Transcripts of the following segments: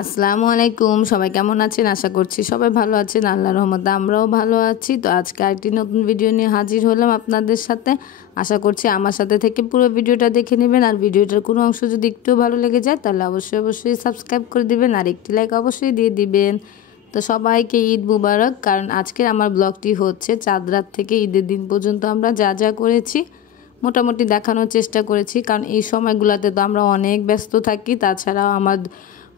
আসসালামু আলাইকুম, সবাই কেমন আছেন? আশা করছি সবাই ভালো আছেন। আল্লাহর রহমতে আমরাও ভালো আছি। তো আজকে আরেকটি নতুন ভিডিও নিয়ে হাজির হলাম আপনাদের সাথে। আশা করছি আমার সাথে থেকে পুরো ভিডিওটা দেখে নেবেন। আর ভিডিওটার কোনো অংশ যদি একটু ভালো লেগে যায় তাহলে অবশ্যই সাবস্ক্রাইব করে দিবেন আর একটি লাইক অবশ্যই দিয়ে দিবেন। তো সবাইকে ঈদ মুবারক। কারণ আজকের আমার ব্লগটি হচ্ছে চাঁদ রাত থেকে ঈদের দিন পর্যন্ত আমরা যা যা করেছি মোটামুটি দেখানোর চেষ্টা করেছি। কারণ এই সময়গুলোতে তো আমরা অনেক ব্যস্ত থাকি। তাছাড়াও আমার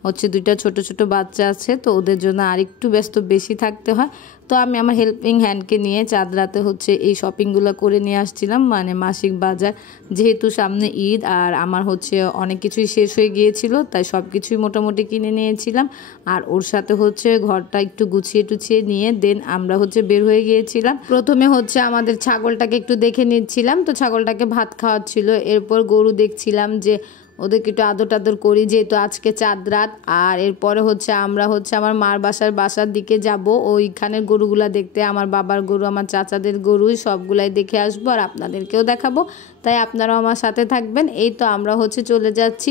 হচ্ছে দুইটা ছোট ছোট বাচ্চা আছে, তো ওদের জন্য আরেকটু ব্যস্ত বেশি থাকতে হয়। তো আমি আমার হেল্পিং হ্যান্ডকে নিয়ে চাঁদ রাতে হচ্ছে এই শপিংগুলো করে নিয়ে আসছিলাম, মানে মাসিক বাজার। যেহেতু সামনে ঈদ আর আমার হচ্ছে অনেক কিছুই শেষ হয়ে গিয়েছিল, তাই সব কিছুই মোটামুটি কিনে নিয়েছিলাম। আর ওর সাথে হচ্ছে ঘরটা একটু গুছিয়ে টুছিয়ে নিয়ে দেন আমরা হচ্ছে বের হয়ে গিয়েছিলাম। প্রথমে হচ্ছে আমাদের ছাগলটাকে একটু দেখে নিচ্ছিলাম, তো ছাগলটাকে ভাত খাওয়াচ্ছিল। এরপর গরু দেখছিলাম যে ওদেরকে একটু আদর টাদর করি, যেহেতু আজকে চাঁদ রাত। আর এরপরে হচ্ছে আমরা হচ্ছে আমার মার বাসার দিকে যাব ওইখানের গরুগুলা দেখতে। আমার বাবার গরু, আমার চাচাদের গরু সবগুলাই দেখে আসবো আর আপনাদেরকেও দেখাবো, তাই আপনারাও আমার সাথে থাকবেন। এই তো আমরা হচ্ছে চলে যাচ্ছি।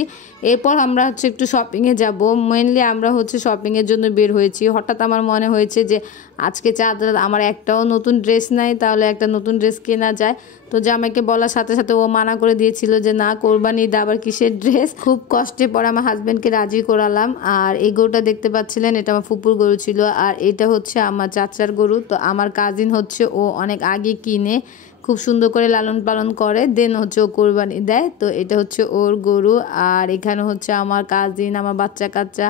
এরপর আমরা হচ্ছে একটু শপিংয়ে যাব। মেনলি আমরা হচ্ছে শপিংয়ের জন্য বের হয়েছি। হঠাৎ আমার মনে হয়েছে যে আজকে চাঁদ রাত, আমার একটাও নতুন ড্রেস নাই, তাহলে একটা নতুন ড্রেস কেনা যায়। তো জামাইকে বলার সাথে সাথে ও মানা করে দিয়েছিল যে না, কোরবানি ঈদ আবার কিসের ড্রেস। খুব কষ্টে পরে আমার হাজব্যান্ডকে রাজি করালাম। আর এই গরুটা দেখতে পাচ্ছিলেন, এটা আমার ফুপুর গরু ছিল। আর এটা হচ্ছে আমার চাচার গরু। তো আমার কাজিন হচ্ছে ও অনেক আগে কিনে খুব সুন্দর করে লালন পালন করে, দেন হচ্ছে ও কোরবানি দেয়। তো এটা হচ্ছে ওর গরু। আর এখানে হচ্ছে আমার কাজিন, আমার বাচ্চা কাচ্চা,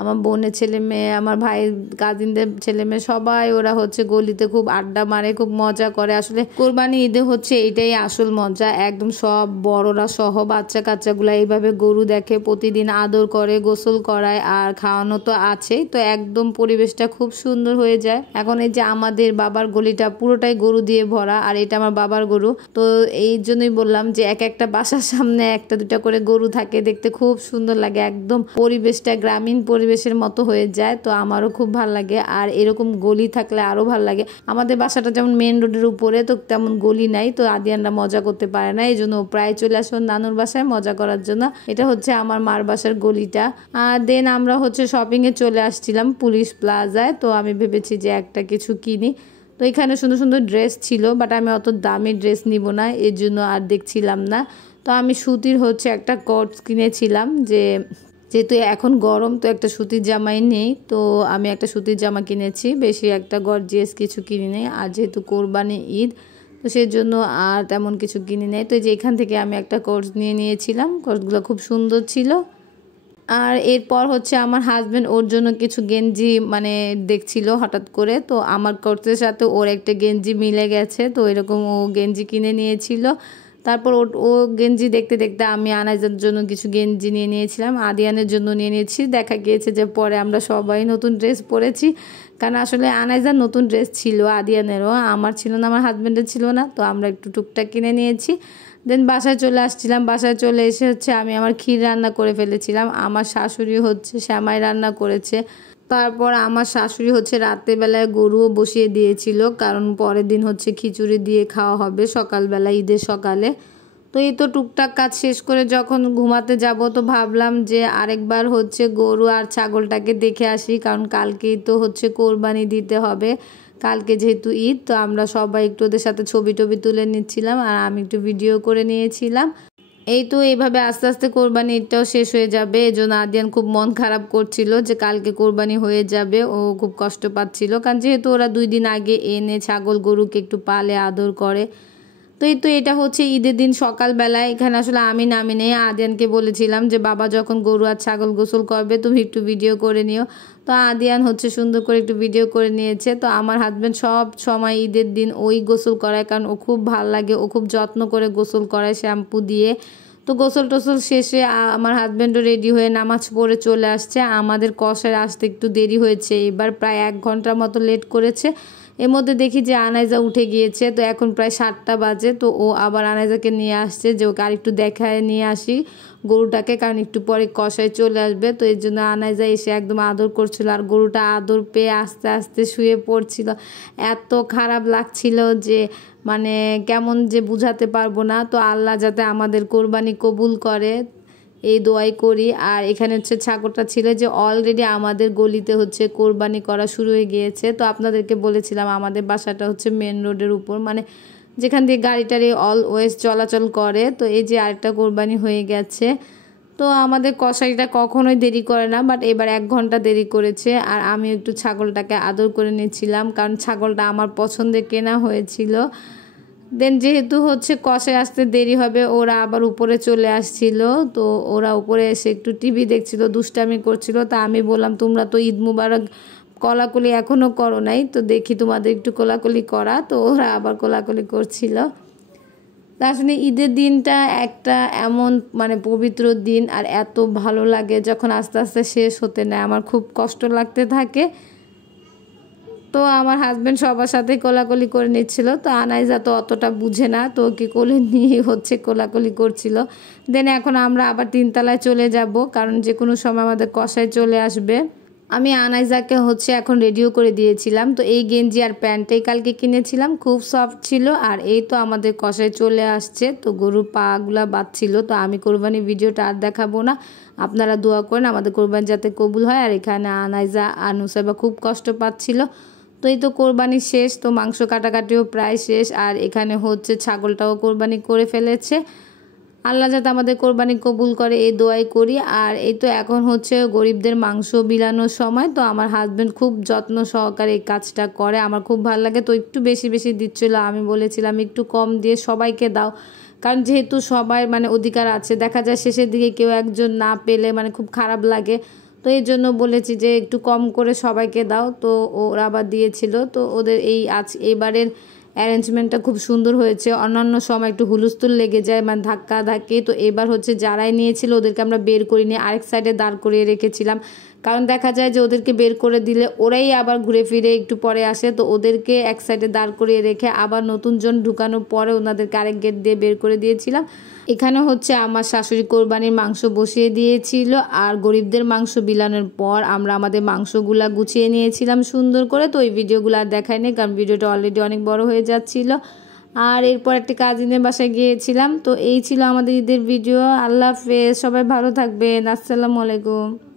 আমার বোনের ছেলে মেয়ে, আমার ভাইয়ের কাজিনদের ছেলে মেয়ে, সবাই ওরা হচ্ছে গলিতে খুব আড্ডা মারে, খুব মজা করে। আসলে কোরবানি ঈদে হচ্ছে এটাই আসল মজা। একদম সব বড়রা সহ বাচ্চা কাচ্চাগুলা এইভাবে গরু দেখে, প্রতিদিন আদর করে, গোসল করায় আর খাওয়ানো তো আছেই। তো একদম পরিবেশটা খুব সুন্দর হয়ে যায়। এখন এই যে আমাদের বাবার গলিটা পুরোটাই গরু দিয়ে ভরা, আর এটা আমার বাবার গরু। তো এই জন্যই বললাম যে এক একটা বাসার সামনে একটা দুটা করে গরু থাকে, দেখতে খুব সুন্দর লাগে। একদম পরিবেশটা গ্রামীণ পরিবেশের মতো হয়ে যায়। তো আমারও খুব ভালো লাগে। আর এরকম গলি থাকলে আরো ভালো লাগে। আমাদের বাসাটা যেমন মেন রোডের উপরে, তো তেমন গলি নাই, তো আদিয়ানরা মজা করতে পারে না। এই জন্য প্রায় চলে আসো নানুর বাসায় মজা করার জন্য। এটা হচ্ছে আমার মার বাসার গলিটা। আর দেন আমরা হচ্ছে শপিং এ চলে আসছিলাম পুলিশ প্লাজায়। তো আমি ভেবেছি যে একটা কিছু কিনি। তো এখানে সুন্দর সুন্দর ড্রেস ছিল, বাট আমি অত দামি ড্রেস নিব না, এর জন্য আর দেখছিলাম না। তো আমি সুতির হচ্ছে একটা কোট কিনেছিলাম, যেহেতু এখন গরম, তো একটা সুতির জামাই নেই, তো আমি একটা সুতির জামা কিনেছি। বেশি একটা গর্জিয়াস কিছু কিনি নেই। আর যেহেতু কোরবানি ঈদ, তো সেই জন্য আর তেমন কিছু কিনি নেই। তো যে এখান থেকে আমি একটা কোর্স নিয়েছিলাম। কোর্সগুলো খুব সুন্দর ছিল। আর এরপর হচ্ছে আমার হাজব্যান্ড ওর জন্য কিছু গেঞ্জি মানে দেখছিল হঠাৎ করে। তো আমার কোর্সের সাথে ওর একটা গেঞ্জি মিলে গেছে, তো এরকম ও গেঞ্জি কিনে নিয়েছিল। তারপর ও গেঞ্জি দেখতে দেখতে আমি আনাইজার জন্য কিছু গেঞ্জি নিয়ে নিয়েছিলাম, আদিয়ানের জন্য নিয়ে নিয়েছি। দেখা গিয়েছে যে পরে আমরা সবাই নতুন ড্রেস পরেছি। কারণ আসলে আনাইজার নতুন ড্রেস ছিল, আদিয়ানেরও, আমার ছিল না, আমার হাজব্যান্ডের ছিল না। তো আমরা একটু টুকটাক কিনে নিয়েছি। দেন বাসায় চলে আসছিলাম। বাসায় চলে এসে হচ্ছে আমি আমার ক্ষীর রান্না করে ফেলেছিলাম। আমার শাশুড়ি হচ্ছে সেমাই রান্না করেছে। তারপর আমার শাশুড়ি হচ্ছে রাত্রেবেলায় গরুও বসিয়ে দিয়েছিল, কারণ পরের দিন হচ্ছে খিচুড়ি দিয়ে খাওয়া হবে সকালবেলা, ঈদের সকালে। তো এই তো টুকটাক কাজ শেষ করে যখন ঘুমাতে যাব, তো ভাবলাম যে আরেকবার হচ্ছে গরু আর ছাগলটাকে দেখে আসি, কারণ কালকেই তো হচ্ছে কোরবানি দিতে হবে। কালকে যেহেতু ঈদ, তো আমরা সবাই একটু ওদের সাথে ছবি টবি তুলে নিচ্ছিলাম আর আমি একটু ভিডিও করে নিয়েছিলাম। এই তো এইভাবে আস্তে আস্তে কোরবানি ঈদটাও শেষ হয়ে যাবে। এজন্য আদিয়ান খুব মন খারাপ করছিল যে কালকে কোরবানি হয়ে যাবে, ও খুব কষ্ট পাচ্ছিল। কারণ যেহেতু ওরা 2 দিন আগে এনে ছাগল গরুকে একটু পালে আদর করে। তো এই তো এটা হচ্ছে ঈদের দিন সকালবেলায়। এখানে আসলে আমি নামি নেই, আদিয়ানকে বলেছিলাম যে বাবা যখন গরু আর ছাগল গোসল করবে তুমি একটু ভিডিও করে নিও। তো আদিয়ান হচ্ছে সুন্দর করে একটু ভিডিও করে নিয়েছে। তো আমার হাজব্যান্ড সব সময় ঈদের দিন ওই গোসল করায়, কারণ ও খুব ভাল লাগে, ও খুব যত্ন করে গোসল করায় শ্যাম্পু দিয়ে। তো গোসল টোসল শেষে আমার হাজব্যান্ডও রেডি হয়ে নামাজ পড়ে চলে আসছে। আমাদের কষায় আসতে একটু দেরি হয়েছে, এবার প্রায় 1 ঘন্টার মতো লেট করেছে। এর মধ্যে দেখি যে আনাইজা উঠে গিয়েছে, তো এখন প্রায় 7টা বাজে। তো ও আবার আনাইজাকে নিয়ে আসছে যে ওকে আরেকটু দেখায় নিয়ে আসি গরুটাকে, কারণ একটু পরে কষায় চলে আসবে। তো এর জন্য আনাইজা এসে একদম আদর করছিল, আর গরুটা আদর পেয়ে আস্তে আস্তে শুয়ে পড়ছিল। এত খারাপ লাগছিল যে মানে কেমন যে বুঝাতে পারবো না। তো আল্লাহ যাতে আমাদের কোরবানি কবুল করে এই দোয়াই করি। আর এখানে হচ্ছে ছাগলটা ছিল যে অলরেডি আমাদের গলিতে হচ্ছে কোরবানি করা শুরু হয়ে গিয়েছে। তো আপনাদেরকে বলেছিলাম আমাদের বাসাটা হচ্ছে মেন রোডের উপর, মানে যেখান দিয়ে গাড়িটারি অলওয়েজ চলাচল করে। তো এই যে আরেকটা কোরবানি হয়ে গেছে। তো আমাদের কসাইটা কখনোই দেরি করে না, বাট এবার 1 ঘন্টা দেরি করেছে। আর আমি একটু ছাগলটাকে আদর করে নিয়েছিলাম, কারণ ছাগলটা আমার পছন্দের কেনা হয়েছিল। দেন যেহেতু হচ্ছে কষে আসতে দেরি হবে, ওরা আবার উপরে চলে আসছিল। তো ওরা উপরে এসে একটু টিভি দেখছিল, দুষ্টামি করছিল। তা আমি বললাম তোমরা তো ঈদ মুবারক কোলাকুলি এখনও করো নাই, তো দেখি তোমাদের একটু কোলাকুলি করা। তো ওরা আবার কোলাকুলি করছিল। আসলে ঈদের দিনটা একটা এমন মানে পবিত্র দিন, আর এত ভালো লাগে যখন আস্তে আস্তে শেষ হতে নেয়, আমার খুব কষ্ট লাগতে থাকে। তো আমার হাজব্যান্ড সবার সাথে কোলাকুলি করে নিচ্ছিল। তো আনাইজা তো অতটা বুঝে না, তো ওকে কোলে নিয়ে হচ্ছে কোলাকুলি করছিল। দেন এখন আমরা আবার 3 তলায় চলে যাব, কারণ যে কোনো সময় আমাদের কষায় চলে আসবে। আমি আনাইজাকে হচ্ছে এখন রেডিও করে দিয়েছিলাম। তো এই গেঞ্জি আর প্যান্টটাই কালকে কিনেছিলাম, খুব সফট ছিল। আর এই তো আমাদের কষায় চলে আসছে। তো গরুর পাগুলা বাঁধছিল। তো আমি কোরবানি ভিডিওটা আর দেখাবো না, আপনারা দোয়া করেন আমাদের কোরবানি যাতে কবুল হয়। আর এখানে আনাইজা আর নুসাইবা খুব কষ্ট পাচ্ছিল। তো এই তো কোরবানি শেষ, তো মাংস কাটাকাটিও প্রায় শেষ। আর এখানে হচ্ছে ছাগলটাও কোরবানি করে ফেলেছে। আল্লাহ যাতে আমাদের কোরবানি কবুল করে এই দোয়াই করি। আর এই তো এখন হচ্ছে গরিবদের মাংস বিলানোর সময়। তো আমার হাজব্যান্ড খুব যত্ন সহকারে এই কাজটা করে, আমার খুব ভালো লাগে। তো একটু বেশি বেশি দিচ্ছিল, আমি বলেছিলাম একটু কম দিয়ে সবাইকে দাও, কারণ যেহেতু সবাই মানে অধিকার আছে, দেখা যায় শেষের দিকে কেউ একজন না পেলে মানে খুব খারাপ লাগে। তো এই জন্য বলেছি যে একটু কম করে সবাইকে দাও। তো ওরা আবার দিয়েছিল। তো ওদের এবারের অ্যারেঞ্জমেন্টটা খুব সুন্দর হয়েছে। অন্যান্য সময় একটু হুলস্থুল লেগে যায়, মানে ধাক্কা ধাক্কি। তো এবার হচ্ছে যারাই নিয়েছিল ওদেরকে আমরা বের করে নিয়ে আরেক সাইডে দাঁড় করিয়ে রেখেছিলাম, কারণ দেখা যায় যে ওদেরকে বের করে দিলে ওরাই আবার ঘুরে ফিরে একটু পরে আসে। তো ওদেরকে এক সাইডে দাঁড় করিয়ে রেখে আবার নতুন জন ঢুকানোর পরে ওনাদেরকে আরেক গেট দিয়ে বের করে দিয়েছিলাম। এখানে হচ্ছে আমার শাশুড়ি কোরবানির মাংস বসিয়ে দিয়েছিল, আর গরিবদের মাংস বিলানোর পর আমরা আমাদের মাংসগুলা গুছিয়ে নিয়েছিলাম সুন্দর করে। তো ওই ভিডিওগুলো আর দেখায়নি, কারণ ভিডিওটা অলরেডি অনেক বড় হয়ে যাচ্ছিল। আর এরপর একটি কাজিনের বাসায় গিয়েছিলাম। তো এই ছিল আমাদের ঈদের ভিডিও। আল্লাহ হাফেজ, সবাই ভালো থাকবেন। আসসালামু আলাইকুম।